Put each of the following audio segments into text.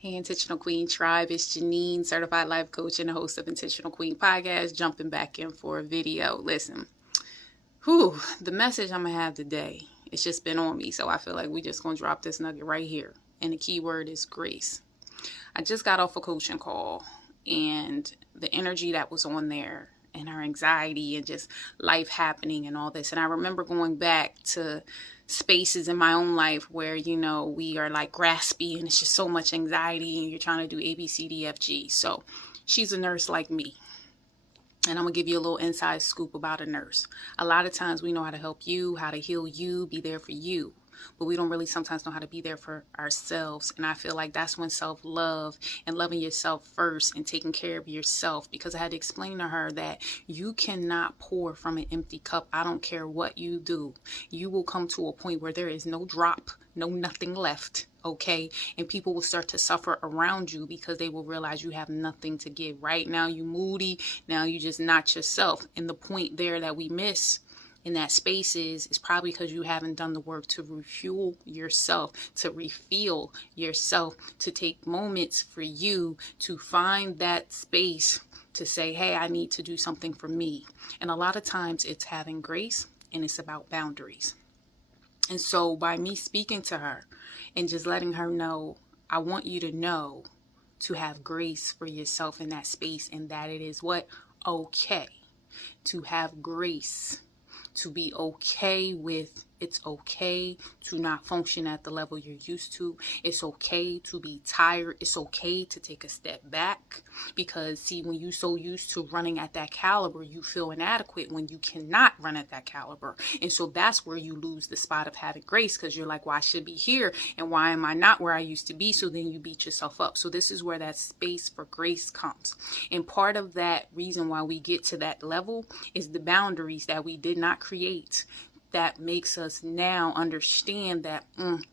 Hey, Intentional Queen Tribe, it's Janine, certified life coach and the host of Intentional Queen Podcast, jumping back in for a video. Listen, the message I'm going to have today, it's just been on me, so I feel like we just going to drop this nugget right here. And the key word is grace. I just got off a coaching call, and the energy that was on there, and our anxiety and just life happening and all this. And I remember going back to spaces in my own life where, we are like graspy and it's just so much anxiety and you're trying to do A, B, C, D, F, G. So she's a nurse like me. And I'm going to give you a little inside scoop about a nurse. A lot of times we know how to help you, how to heal you, be there for you. But we don't really sometimes know how to be there for ourselves. And I feel like that's when self-love and loving yourself first and taking care of yourself. Because I had to explain to her that you cannot pour from an empty cup. I don't care what you do. You will come to a point where there is no drop, no nothing left. Okay. And people will start to suffer around you because they will realize you have nothing to give. Right now you moody. Now you just not yourself. And the point there that we miss in that space is probably because you haven't done the work to refuel yourself, to refuel yourself, to take moments for you to find that space to say, hey, I need to do something for me. And a lot of times it's having grace and it's about boundaries. And so by me speaking to her and just letting her know, I want you to know to have grace for yourself in that space, and that it is what? Okay. To have grace. To be okay with, it's okay to not function at the level you're used to. It's okay to be tired. It's okay to take a step back, because see, when you're so used to running at that caliber, you feel inadequate when you cannot run at that caliber. And so that's where you lose the spot of having grace, because you're like, well, I should be here, and why am I not where I used to be? So then you beat yourself up. So this is where that space for grace comes. And part of that reason why we get to that level is the boundaries that we did not create. That makes us now understand that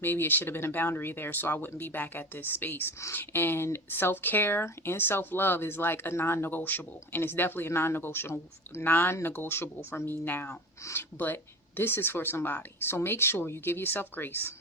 maybe it should have been a boundary there, so I wouldn't be back at this space. And self-care and self-love is like a non-negotiable, and it's definitely a non-negotiable for me now. But this is for somebody. So make sure you give yourself grace.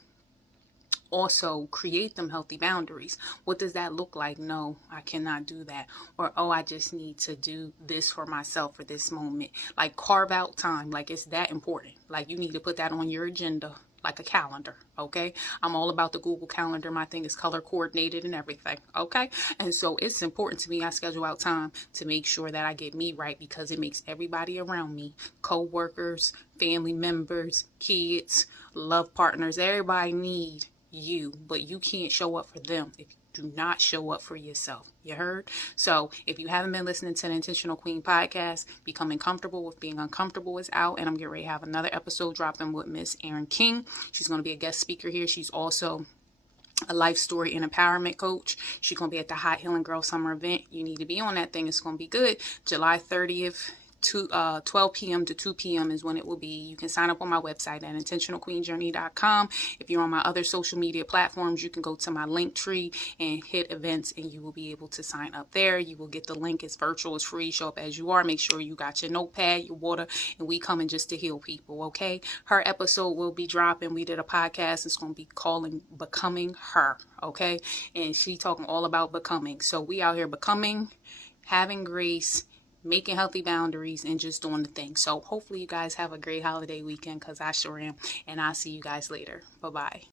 Also, create them healthy boundaries. What does that look like? No, I cannot do that. Or, oh, I just need to do this for myself for this moment. Like, carve out time. Like, it's that important. Like, you need to put that on your agenda, like a calendar. Okay. I'm all about the Google Calendar. My thing is color coordinated and everything. Okay. And so it's important to me. I schedule out time to make sure that I get me right, because it makes everybody around me, co-workers, family members, kids, love partners, everybody need you, but you can't show up for them if you do not show up for yourself. You heard? So if you haven't been listening to the Intentional Queen podcast, Becoming Comfortable with Being Uncomfortable is out, and I'm getting ready to have another episode dropping with Miss Erin King. She's going to be a guest speaker here. She's also a life story and empowerment coach. She's going to be at the Hot Healing Girl Summer event. You need to be on that thing. It's going to be good. July 30th. 12 p.m. to 2 p.m. is when it will be. You can sign up on my website at intentionalqueenjourney.com. If you're on my other social media platforms, you can go to my link tree and hit events, and you will be able to sign up there. You will get the link. It's virtual. It's free. Show up as you are. Make sure you got your notepad, your water, and we coming just to heal people, okay? Her episode will be dropping. We did a podcast. It's going to be calling Becoming Her, okay? And she talking all about becoming. So we out here becoming, having grace, making healthy boundaries, and just doing the thing. So hopefully you guys have a great holiday weekend, because I sure am. And I'll see you guys later. Bye-bye.